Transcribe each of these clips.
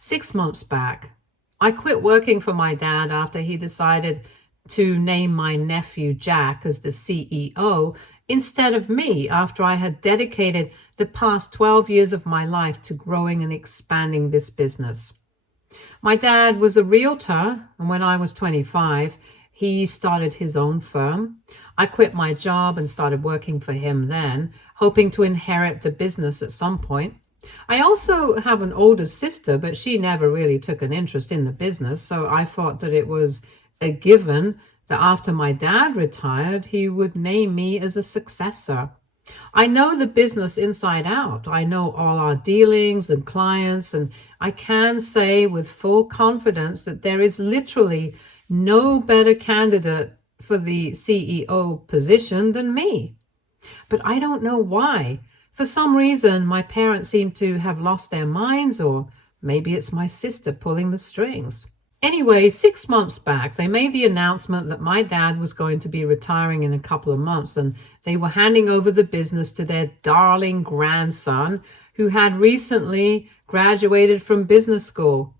6 months back, I quit working for my dad after he decided to name my nephew Jack as the CEO instead of me after I had dedicated the past 12 years of my life to growing and expanding this business. My dad was a realtor, and when I was 25, he started his own firm. I quit my job and started working for him then, hoping to inherit the business at some point. I also have an older sister, but she never really took an interest in the business, so I thought that it was a given that after my dad retired, he would name me as a successor. I know the business inside out. I know all our dealings and clients, and I can say with full confidence that there is literally no better candidate for the CEO position than me. But I don't know why. For some reason, my parents seem to have lost their minds, or maybe it's my sister pulling the strings. Anyway, 6 months back, they made the announcement that my dad was going to be retiring in a couple of months, and they were handing over the business to their darling grandson, who had recently graduated from business school.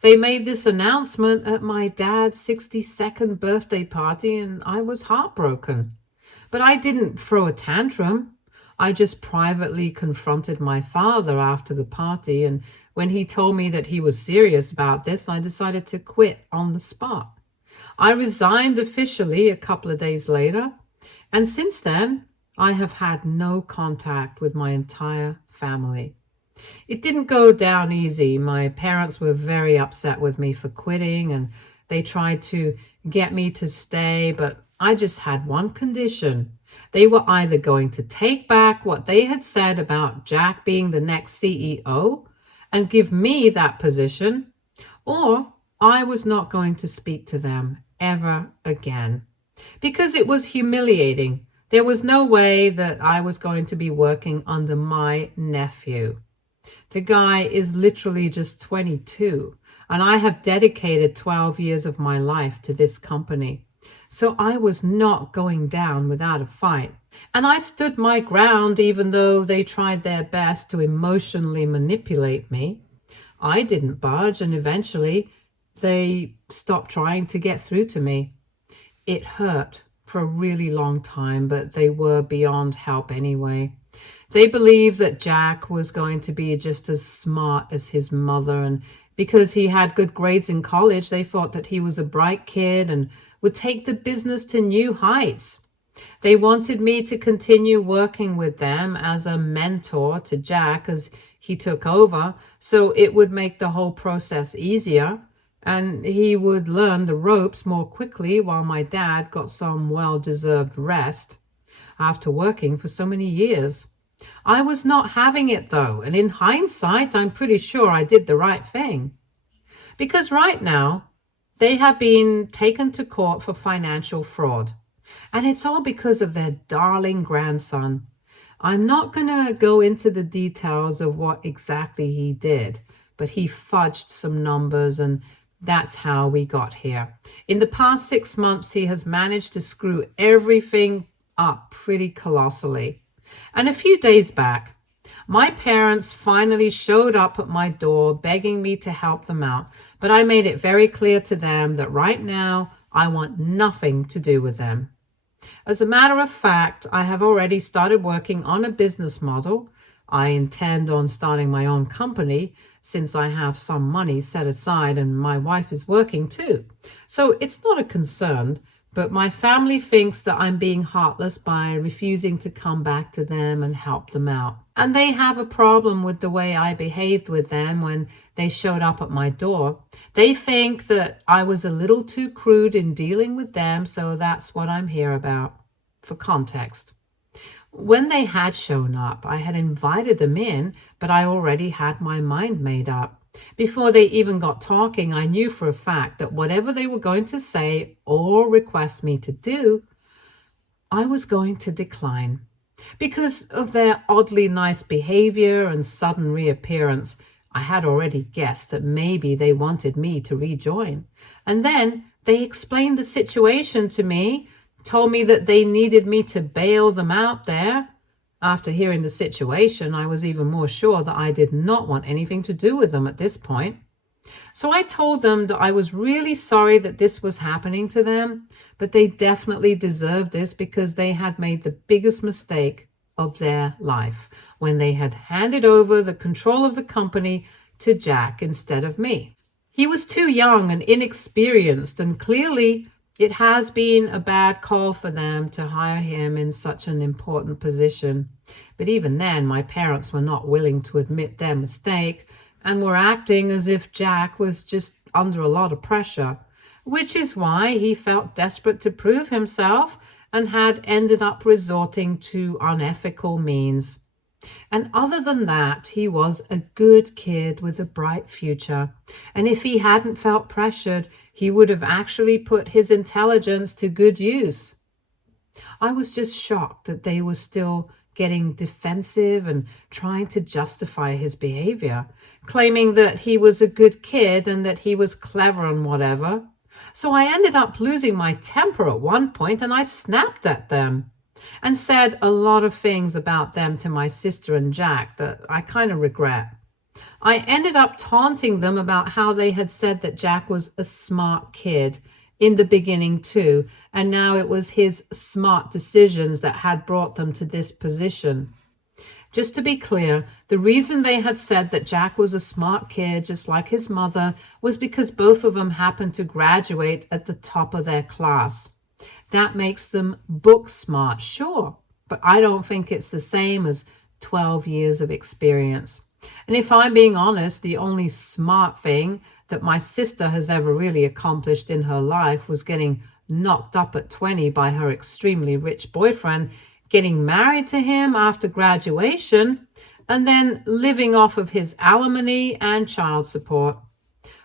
They made this announcement at my dad's 62nd birthday party, and I was heartbroken. But I didn't throw a tantrum. I just privately confronted my father after the party, and when he told me that he was serious about this, I decided to quit on the spot. I resigned officially a couple of days later, and since then, I have had no contact with my entire family. It didn't go down easy. My parents were very upset with me for quitting, and they tried to get me to stay, but I just had one condition. They were either going to take back what they had said about Jack being the next CEO and give me that position, or I was not going to speak to them ever again. Because it was humiliating. There was no way that I was going to be working under my nephew. The guy is literally just 22, and I have dedicated 12 years of my life to this company. So I was not going down without a fight. And I stood my ground even though they tried their best to emotionally manipulate me. I didn't budge, and eventually they stopped trying to get through to me. It hurt for a really long time, but they were beyond help anyway. They believed that Jack was going to be just as smart as his mother, and because he had good grades in college, they thought that he was a bright kid and would take the business to new heights. They wanted me to continue working with them as a mentor to Jack as he took over, so it would make the whole process easier, and he would learn the ropes more quickly while my dad got some well-deserved rest after working for so many years. I was not having it though, and in hindsight, I'm pretty sure I did the right thing. Because right now, they have been taken to court for financial fraud, and it's all because of their darling grandson. I'm not going to go into the details of what exactly he did, but he fudged some numbers, and that's how we got here. In the past 6 months, he has managed to screw everything up pretty colossally. And a few days back, my parents finally showed up at my door begging me to help them out, but I made it very clear to them that right now I want nothing to do with them. As a matter of fact, I have already started working on a business model. I intend on starting my own company since I have some money set aside and my wife is working too. So it's not a concern. But my family thinks that I'm being heartless by refusing to come back to them and help them out. And they have a problem with the way I behaved with them when they showed up at my door. They think that I was a little too crude in dealing with them, so that's what I'm here about. For context, when they had shown up, I had invited them in, but I already had my mind made up. Before they even got talking, I knew for a fact that whatever they were going to say or request me to do, I was going to decline. Because of their oddly nice behavior and sudden reappearance, I had already guessed that maybe they wanted me to rejoin. And then they explained the situation to me, told me that they needed me to bail them out there. After hearing the situation, I was even more sure that I did not want anything to do with them at this point. So I told them that I was really sorry that this was happening to them, but they definitely deserved this because they had made the biggest mistake of their life when they had handed over the control of the company to Jack instead of me. He was too young and inexperienced, and clearly it has been a bad call for them to hire him in such an important position. But even then, my parents were not willing to admit their mistake and were acting as if Jack was just under a lot of pressure, which is why he felt desperate to prove himself and had ended up resorting to unethical means. And other than that, he was a good kid with a bright future. And if he hadn't felt pressured, he would have actually put his intelligence to good use. I was just shocked that they were still getting defensive and trying to justify his behavior, claiming that he was a good kid and that he was clever and whatever. So I ended up losing my temper at one point, and I snapped at them and said a lot of things about them to my sister and Jack that I kind of regret. I ended up taunting them about how they had said that Jack was a smart kid in the beginning too, and now it was his smart decisions that had brought them to this position. Just to be clear, the reason they had said that Jack was a smart kid, just like his mother, was because both of them happened to graduate at the top of their class. That makes them book smart, sure, but I don't think it's the same as 12 years of experience. And if I'm being honest, the only smart thing that my sister has ever really accomplished in her life was getting knocked up at 20 by her extremely rich boyfriend, getting married to him after graduation, and then living off of his alimony and child support.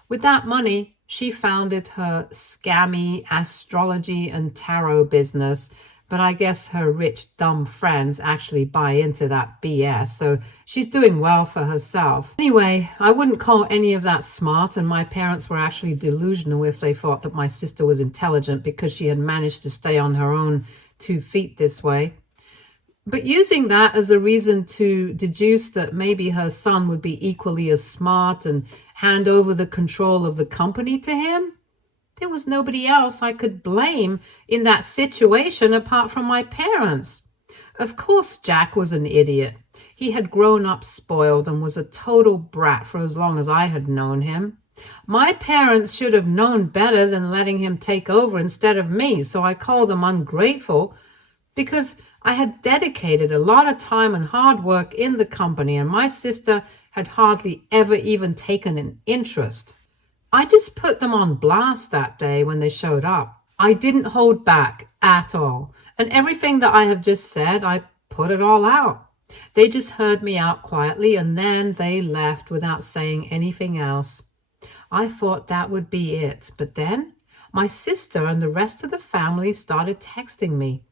With that money, she founded her scammy astrology and tarot business, but I guess her rich, dumb friends actually buy into that BS, so she's doing well for herself. Anyway, I wouldn't call any of that smart, and my parents were actually delusional if they thought that my sister was intelligent because she had managed to stay on her own 2 feet this way. But using that as a reason to deduce that maybe her son would be equally as smart and hand over the control of the company to him, there was nobody else I could blame in that situation apart from my parents. Of course, Jack was an idiot. He had grown up spoiled and was a total brat for as long as I had known him. My parents should have known better than letting him take over instead of me, so I called them ungrateful because I had dedicated a lot of time and hard work in the company, and my sister had hardly ever even taken an interest. I just put them on blast that day when they showed up. I didn't hold back at all. And everything that I have just said, I put it all out. They just heard me out quietly and then they left without saying anything else. I thought that would be it. But then my sister and the rest of the family started texting me,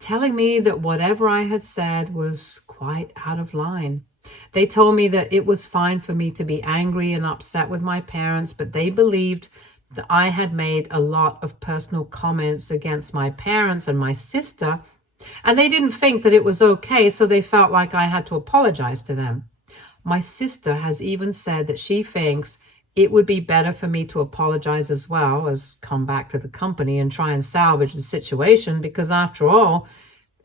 telling me that whatever I had said was quite out of line. They told me that it was fine for me to be angry and upset with my parents, but they believed that I had made a lot of personal comments against my parents and my sister, and they didn't think that it was okay, so they felt like I had to apologize to them. My sister has even said that she thinks it would be better for me to apologize as well as come back to the company and try and salvage the situation, because after all,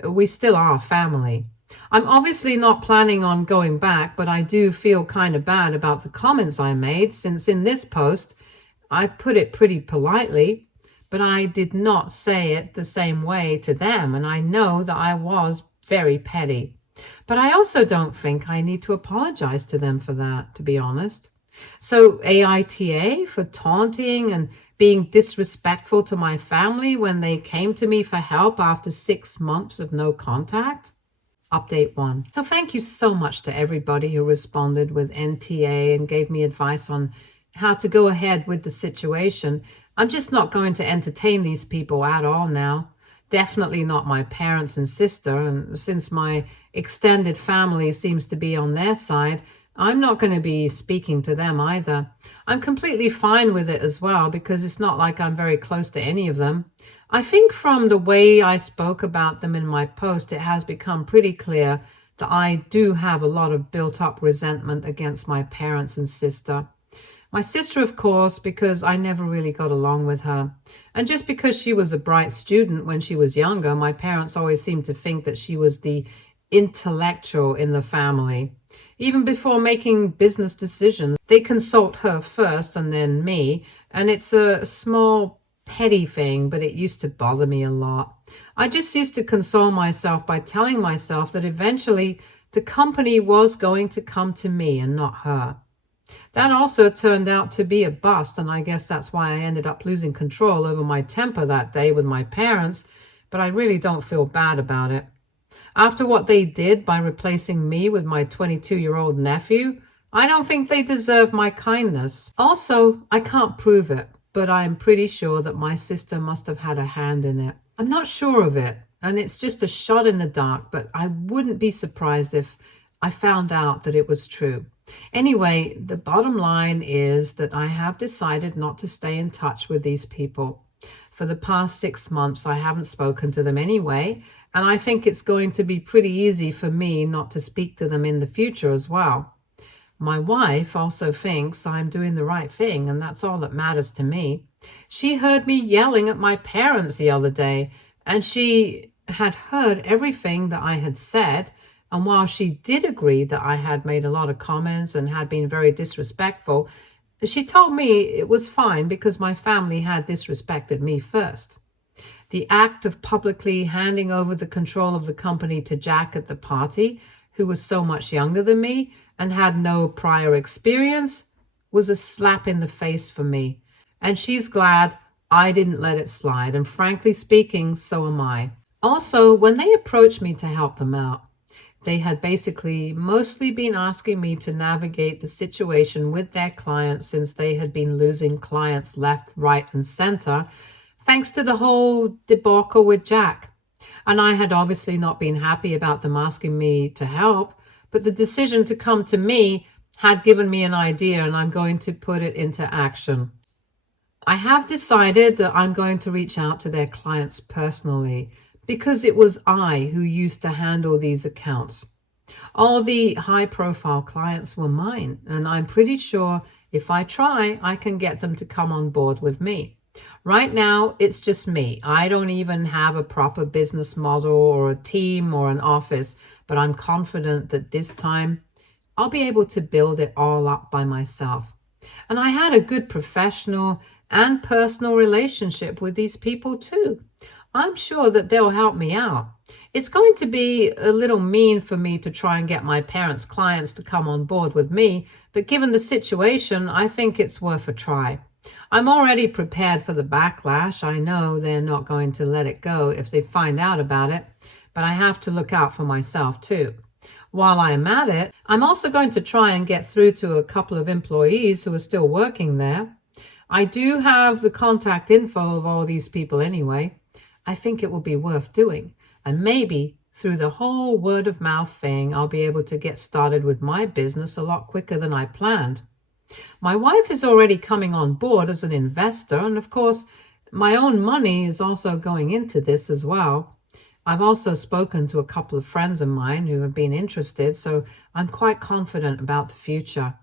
we still are family. I'm obviously not planning on going back, but I do feel kind of bad about the comments I made, since in this post, I put it pretty politely, but I did not say it the same way to them, and I know that I was very petty. But I also don't think I need to apologize to them for that, to be honest. So AITA for taunting and being disrespectful to my family when they came to me for help after 6 months of no contact? Update 1. So thank you so much to everybody who responded with NTA and gave me advice on how to go ahead with the situation. I'm just not going to entertain these people at all now. Definitely not my parents and sister, and since my extended family seems to be on their side, I'm not going to be speaking to them either. I'm completely fine with it as well, because it's not like I'm very close to any of them. I think from the way I spoke about them in my post, it has become pretty clear that I do have a lot of built-up resentment against my parents and sister. My sister, of course, because I never really got along with her. And just because she was a bright student when she was younger, my parents always seemed to think that she was the intellectual in the family. Even before making business decisions, they consult her first and then me. And it's a small, petty thing, but it used to bother me a lot. I just used to console myself by telling myself that eventually the company was going to come to me and not her. That also turned out to be a bust, and I guess that's why I ended up losing control over my temper that day with my parents, but I really don't feel bad about it. After what they did by replacing me with my 22-year-old nephew, I don't think they deserve my kindness. Also, I can't prove it, but I am pretty sure that my sister must have had a hand in it. I'm not sure of it, and it's just a shot in the dark, but I wouldn't be surprised if I found out that it was true. Anyway, the bottom line is that I have decided not to stay in touch with these people. For the past 6 months, I haven't spoken to them anyway, and I think it's going to be pretty easy for me not to speak to them in the future as well. My wife also thinks I'm doing the right thing, and that's all that matters to me. She heard me yelling at my parents the other day, and she had heard everything that I had said. And while she did agree that I had made a lot of comments and had been very disrespectful, she told me it was fine because my family had disrespected me first. The act of publicly handing over the control of the company to Jack at the party, who was so much younger than me and had no prior experience, was a slap in the face for me. And she's glad I didn't let it slide. And frankly speaking, so am I. Also, when they approached me to help them out, they had basically mostly been asking me to navigate the situation with their clients since they had been losing clients left, right, and center, thanks to the whole debacle with Jack. And I had obviously not been happy about them asking me to help, but the decision to come to me had given me an idea, and I'm going to put it into action. I have decided that I'm going to reach out to their clients personally, because it was I who used to handle these accounts. All the high-profile clients were mine, and I'm pretty sure if I try, I can get them to come on board with me. Right now, it's just me. I don't even have a proper business model or a team or an office, but I'm confident that this time I'll be able to build it all up by myself. And I had a good professional and personal relationship with these people too. I'm sure that they'll help me out. It's going to be a little mean for me to try and get my parents' clients to come on board with me, but given the situation, I think it's worth a try. I'm already prepared for the backlash. I know they're not going to let it go if they find out about it, but I have to look out for myself too. While I'm at it, I'm also going to try and get through to a couple of employees who are still working there. I do have the contact info of all these people anyway. I think it will be worth doing. And maybe through the whole word of mouth thing, I'll be able to get started with my business a lot quicker than I planned. My wife is already coming on board as an investor, and of course, my own money is also going into this as well. I've also spoken to a couple of friends of mine who have been interested, so I'm quite confident about the future.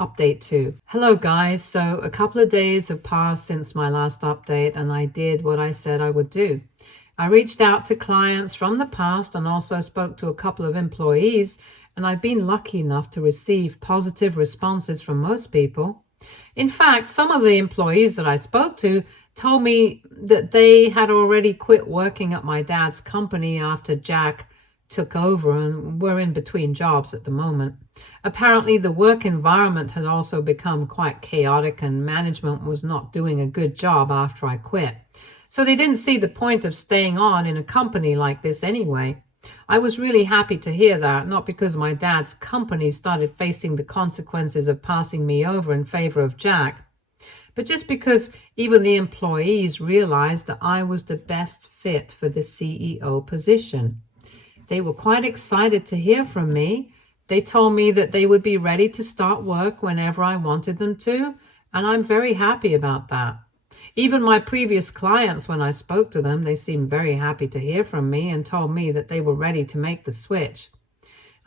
Update 2. Hello guys, so a couple of days have passed since my last update and I did what I said I would do. I reached out to clients from the past and also spoke to a couple of employees, and I've been lucky enough to receive positive responses from most people. In fact, some of the employees that I spoke to told me that they had already quit working at my dad's company after Jack took over and were in between jobs at the moment. Apparently, the work environment had also become quite chaotic and management was not doing a good job after I quit. So they didn't see the point of staying on in a company like this anyway. I was really happy to hear that, not because my dad's company started facing the consequences of passing me over in favor of Jack, but just because even the employees realized that I was the best fit for the CEO position. They were quite excited to hear from me. They told me that they would be ready to start work whenever I wanted them to, and I'm very happy about that. Even my previous clients, when I spoke to them, they seemed very happy to hear from me and told me that they were ready to make the switch.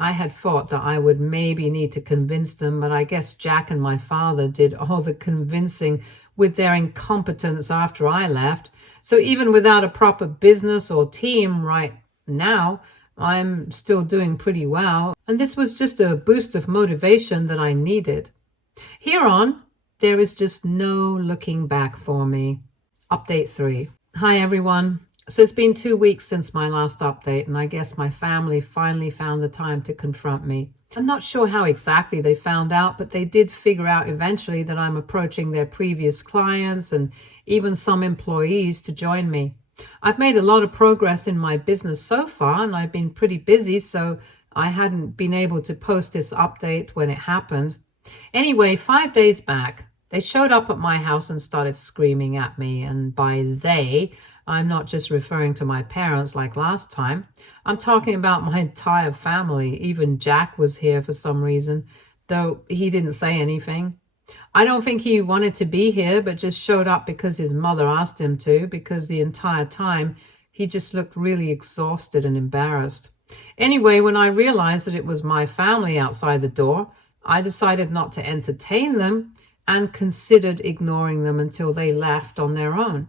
I had thought that I would maybe need to convince them, but I guess Jack and my father did all the convincing with their incompetence after I left. So even without a proper business or team right now, I'm still doing pretty well. And this was just a boost of motivation that I needed. Here on, there is just no looking back for me. Update 3. Hi everyone. So it's been 2 weeks since my last update, and I guess my family finally found the time to confront me. I'm not sure how exactly they found out, but they did figure out eventually that I'm approaching their previous clients and even some employees to join me. I've made a lot of progress in my business so far, and I've been pretty busy, so I hadn't been able to post this update when it happened. Anyway, 5 days back, they showed up at my house and started screaming at me. And by they, I'm not just referring to my parents like last time. I'm talking about my entire family. Even Jack was here for some reason, though he didn't say anything. I don't think he wanted to be here, but just showed up because his mother asked him to, because the entire time he just looked really exhausted and embarrassed. Anyway, when I realized that it was my family outside the door, I decided not to entertain them and considered ignoring them until they left on their own.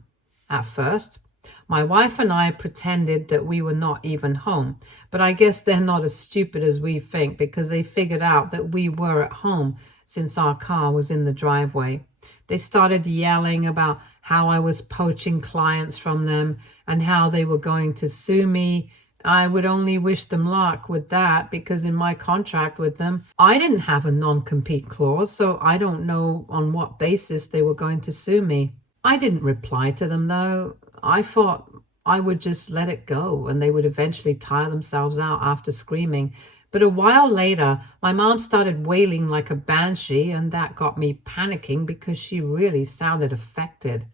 At first, my wife and I pretended that we were not even home, but I guess they're not as stupid as we think, because they figured out that we were at home since our car was in the driveway. They started yelling about how I was poaching clients from them and how they were going to sue me. I would only wish them luck with that, because in my contract with them, I didn't have a non-compete clause, so I don't know on what basis they were going to sue me. I didn't reply to them, though. I thought I would just let it go and they would eventually tire themselves out after screaming. But a while later, my mom started wailing like a banshee, and that got me panicking because she really sounded affected.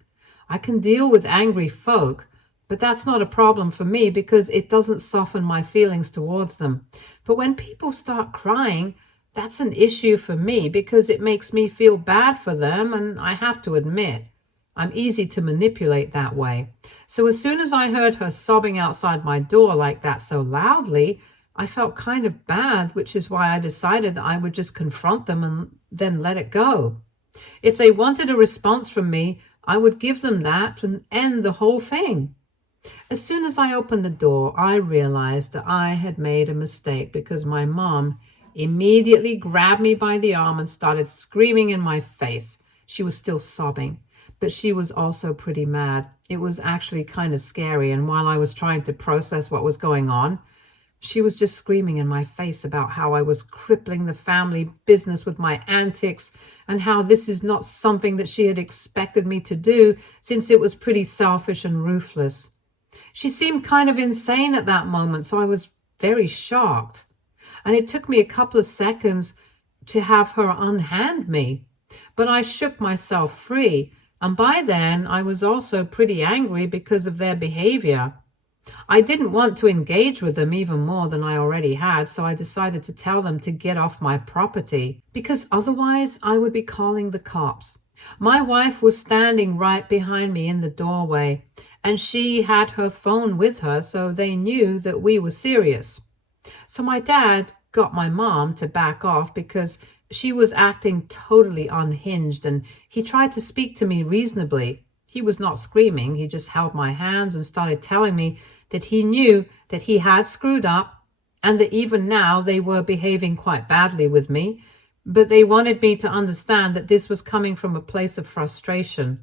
I can deal with angry folk, but that's not a problem for me because it doesn't soften my feelings towards them. But when people start crying, that's an issue for me because it makes me feel bad for them, and I have to admit, I'm easy to manipulate that way. So as soon as I heard her sobbing outside my door like that so loudly, I felt kind of bad, which is why I decided that I would just confront them and then let it go. If they wanted a response from me, I would give them that and end the whole thing. As soon as I opened the door, I realized that I had made a mistake because my mom immediately grabbed me by the arm and started screaming in my face. She was still sobbing, but she was also pretty mad. It was actually kind of scary, and while I was trying to process what was going on, she was just screaming in my face about how I was crippling the family business with my antics and how this is not something that she had expected me to do since it was pretty selfish and ruthless. She seemed kind of insane at that moment, so I was very shocked. And it took me a couple of seconds to have her unhand me. But I shook myself free, and by then I was also pretty angry because of their behavior. I didn't want to engage with them even more than I already had, so I decided to tell them to get off my property, because otherwise I would be calling the cops. My wife was standing right behind me in the doorway, and she had her phone with her, so they knew that we were serious. So my dad got my mom to back off because she was acting totally unhinged, and he tried to speak to me reasonably. He was not screaming, he just held my hands and started telling me that he knew that he had screwed up and that even now they were behaving quite badly with me, but they wanted me to understand that this was coming from a place of frustration.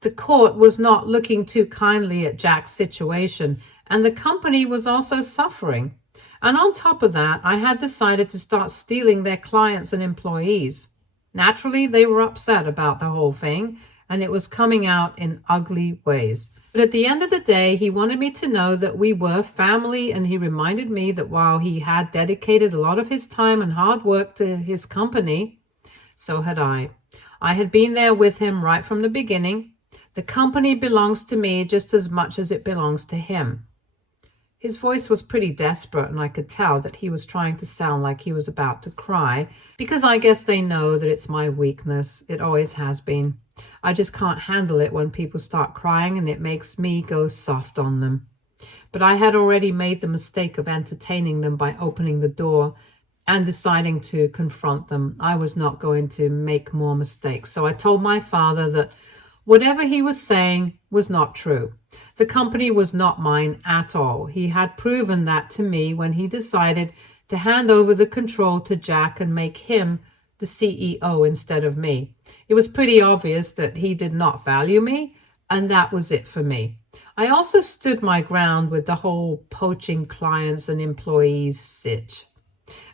The court was not looking too kindly at Jack's situation, and the company was also suffering. And on top of that, I had decided to start stealing their clients and employees. Naturally, they were upset about the whole thing, and it was coming out in ugly ways. But at the end of the day, he wanted me to know that we were family, and he reminded me that while he had dedicated a lot of his time and hard work to his company, so had I. I had been there with him right from the beginning. The company belongs to me just as much as it belongs to him. His voice was pretty desperate, and I could tell that he was trying to sound like he was about to cry, because I guess they know that it's my weakness. It always has been. I just can't handle it when people start crying, and it makes me go soft on them. But I had already made the mistake of entertaining them by opening the door and deciding to confront them. I was not going to make more mistakes. So I told my father that whatever he was saying was not true. The company was not mine at all. He had proven that to me when he decided to hand over the control to Jack and make him the CEO instead of me. It was pretty obvious that he did not value me, and that was it for me. I also stood my ground with the whole poaching clients and employees sitch.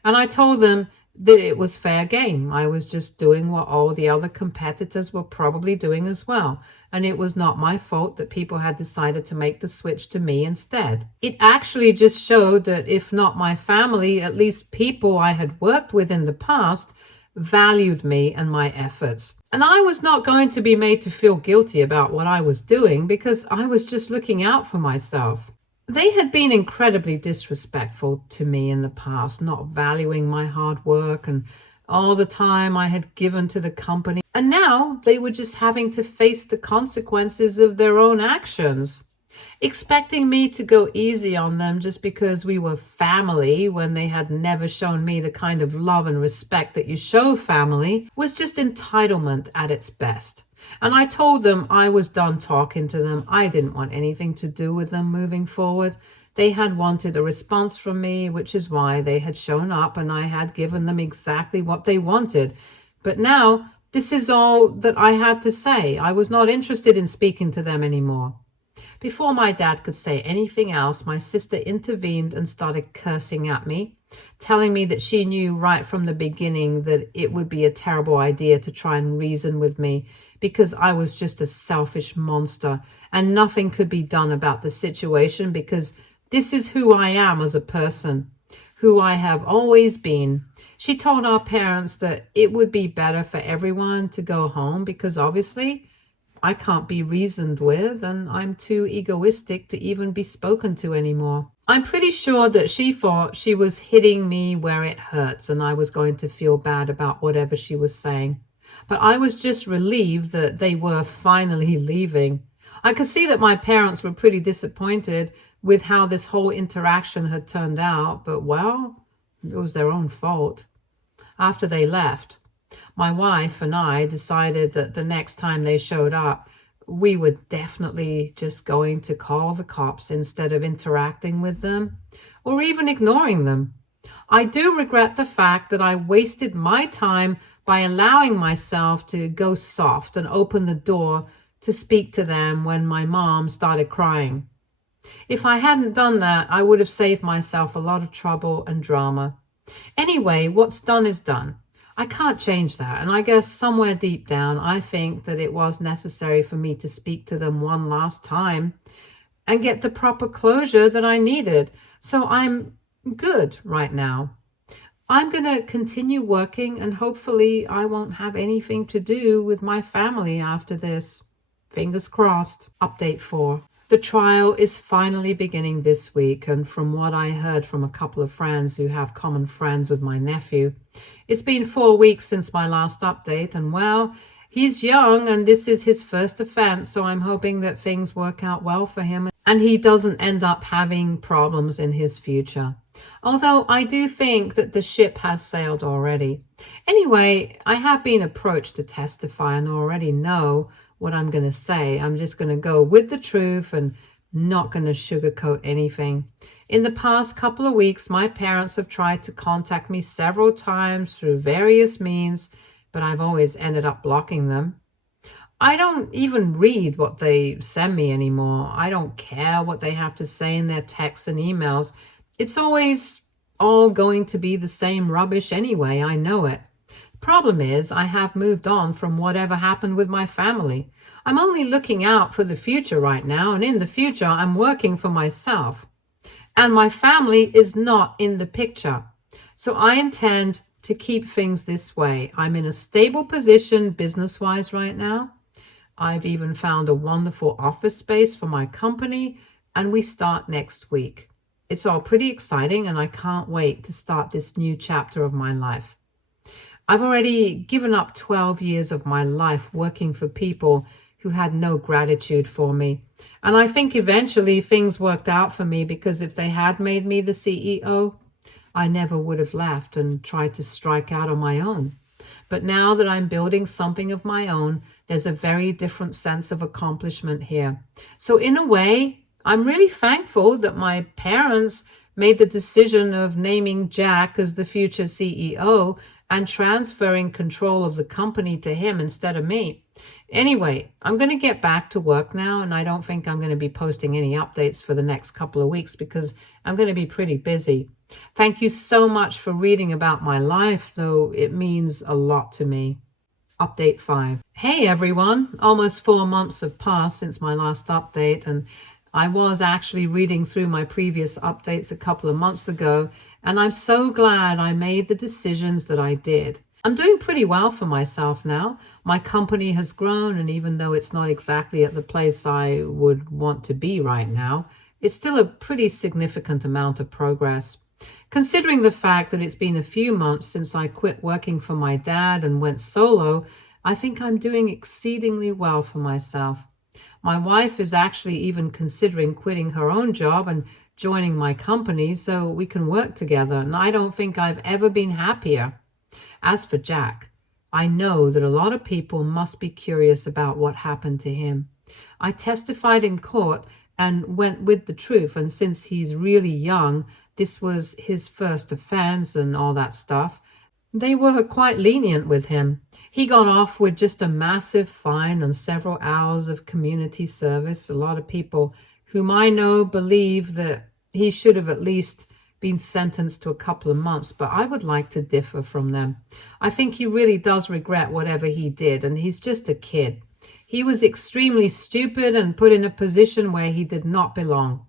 And I told them that it was fair game. I was just doing what all the other competitors were probably doing as well. And it was not my fault that people had decided to make the switch to me instead. It actually just showed that if not my family, at least people I had worked with in the past valued me and my efforts. And I was not going to be made to feel guilty about what I was doing because I was just looking out for myself. They had been incredibly disrespectful to me in the past, not valuing my hard work and all the time I had given to the company. And now they were just having to face the consequences of their own actions. Expecting me to go easy on them just because we were family when they had never shown me the kind of love and respect that you show family was just entitlement at its best. And I told them I was done talking to them. I didn't want anything to do with them moving forward. They had wanted a response from me, which is why they had shown up, and I had given them exactly what they wanted. But now, this is all that I had to say. I was not interested in speaking to them anymore. Before my dad could say anything else, my sister intervened and started cursing at me, telling me that she knew right from the beginning that it would be a terrible idea to try and reason with me because I was just a selfish monster and nothing could be done about the situation because this is who I am as a person, who I have always been. She told our parents that it would be better for everyone to go home because obviously I can't be reasoned with and I'm too egoistic to even be spoken to anymore. I'm pretty sure that she thought she was hitting me where it hurts and I was going to feel bad about whatever she was saying. But I was just relieved that they were finally leaving. I could see that my parents were pretty disappointed with how this whole interaction had turned out, but well, it was their own fault. After they left, my wife and I decided that the next time they showed up, we were definitely just going to call the cops instead of interacting with them or even ignoring them. I do regret the fact that I wasted my time by allowing myself to go soft and open the door to speak to them when my mom started crying. If I hadn't done that, I would have saved myself a lot of trouble and drama. Anyway, what's done is done. I can't change that, and I guess somewhere deep down, I think that it was necessary for me to speak to them one last time and get the proper closure that I needed. So I'm good right now. I'm going to continue working, and hopefully I won't have anything to do with my family after this. Fingers crossed. Update 4. The trial is finally beginning this week, and from what I heard from a couple of friends who have common friends with my nephew, it's been 4 weeks since my last update, and well, he's young and this is his first offense, so I'm hoping that things work out well for him and he doesn't end up having problems in his future. Although I do think that the ship has sailed already. Anyway, I have been approached to testify and already know what I'm going to say. I'm just going to go with the truth and not going to sugarcoat anything. In the past couple of weeks, my parents have tried to contact me several times through various means, but I've always ended up blocking them. I don't even read what they send me anymore. I don't care what they have to say in their texts and emails. It's always all going to be the same rubbish anyway. I know it. Problem is, I have moved on from whatever happened with my family. I'm only looking out for the future right now, and in the future, I'm working for myself. And my family is not in the picture. So I intend to keep things this way. I'm in a stable position business-wise right now. I've even found a wonderful office space for my company, and we start next week. It's all pretty exciting, and I can't wait to start this new chapter of my life. I've already given up 12 years of my life working for people who had no gratitude for me. And I think eventually things worked out for me, because if they had made me the CEO, I never would have left and tried to strike out on my own. But now that I'm building something of my own, there's a very different sense of accomplishment here. So in a way, I'm really thankful that my parents made the decision of naming Jack as the future CEO and transferring control of the company to him instead of me. Anyway, I'm going to get back to work now, and I don't think I'm going to be posting any updates for the next couple of weeks because I'm going to be pretty busy. Thank you so much for reading about my life, though it means a lot to me. Update 5. Hey everyone, almost 4 months have passed since my last update, and I was actually reading through my previous updates a couple of months ago, and I'm so glad I made the decisions that I did. I'm doing pretty well for myself now. My company has grown, and even though it's not exactly at the place I would want to be right now, it's still a pretty significant amount of progress. Considering the fact that it's been a few months since I quit working for my dad and went solo, I think I'm doing exceedingly well for myself. My wife is actually even considering quitting her own job and joining my company so we can work together, and I don't think I've ever been happier. As for Jack, I know that a lot of people must be curious about what happened to him. I testified in court and went with the truth, and since he's really young, this was his first offense and all that stuff, they were quite lenient with him. He got off with just a massive fine and several hours of community service. A lot of people whom I know believe that he should have at least been sentenced to a couple of months, but I would like to differ from them. I think he really does regret whatever he did, and he's just a kid. He was extremely stupid and put in a position where he did not belong.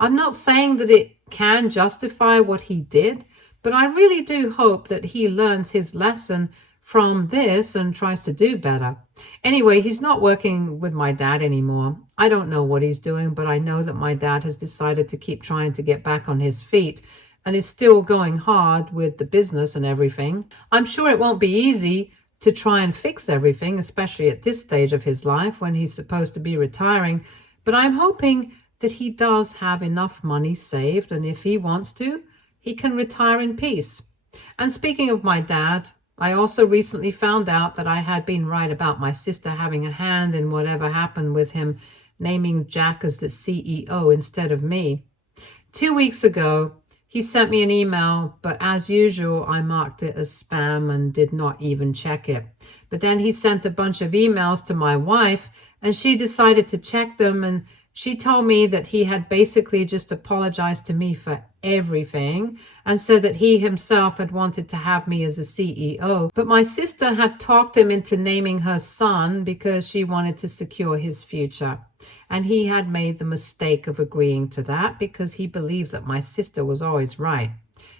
I'm not saying that it can justify what he did, but I really do hope that he learns his lesson from this and tries to do better. Anyway, he's not working with my dad anymore. I don't know what he's doing, but I know that my dad has decided to keep trying to get back on his feet and is still going hard with the business and everything. I'm sure it won't be easy to try and fix everything, especially at this stage of his life when he's supposed to be retiring, but I'm hoping that he does have enough money saved, and if he wants to, he can retire in peace. And speaking of my dad, I also recently found out that I had been right about my sister having a hand in whatever happened with him naming Jack as the CEO instead of me. 2 weeks ago, he sent me an email, but as usual, I marked it as spam and did not even check it. But then he sent a bunch of emails to my wife, and she decided to check them, and she told me that he had basically just apologized to me for everything and said that he himself had wanted to have me as a CEO. But my sister had talked him into naming her son because she wanted to secure his future. And he had made the mistake of agreeing to that because he believed that my sister was always right.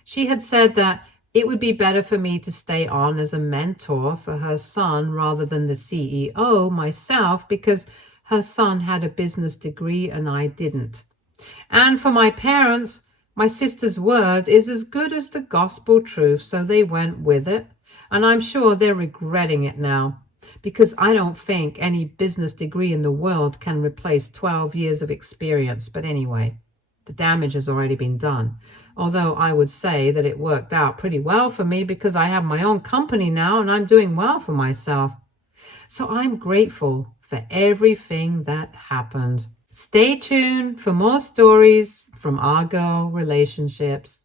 She had said that it would be better for me to stay on as a mentor for her son rather than the CEO myself because her son had a business degree and I didn't. And for my parents, my sister's word is as good as the gospel truth, so they went with it. And I'm sure they're regretting it now, because I don't think any business degree in the world can replace 12 years of experience. But anyway, the damage has already been done. Although I would say that it worked out pretty well for me because I have my own company now and I'm doing well for myself. So I'm grateful for everything that happened. Stay tuned for more stories from our girl relationships.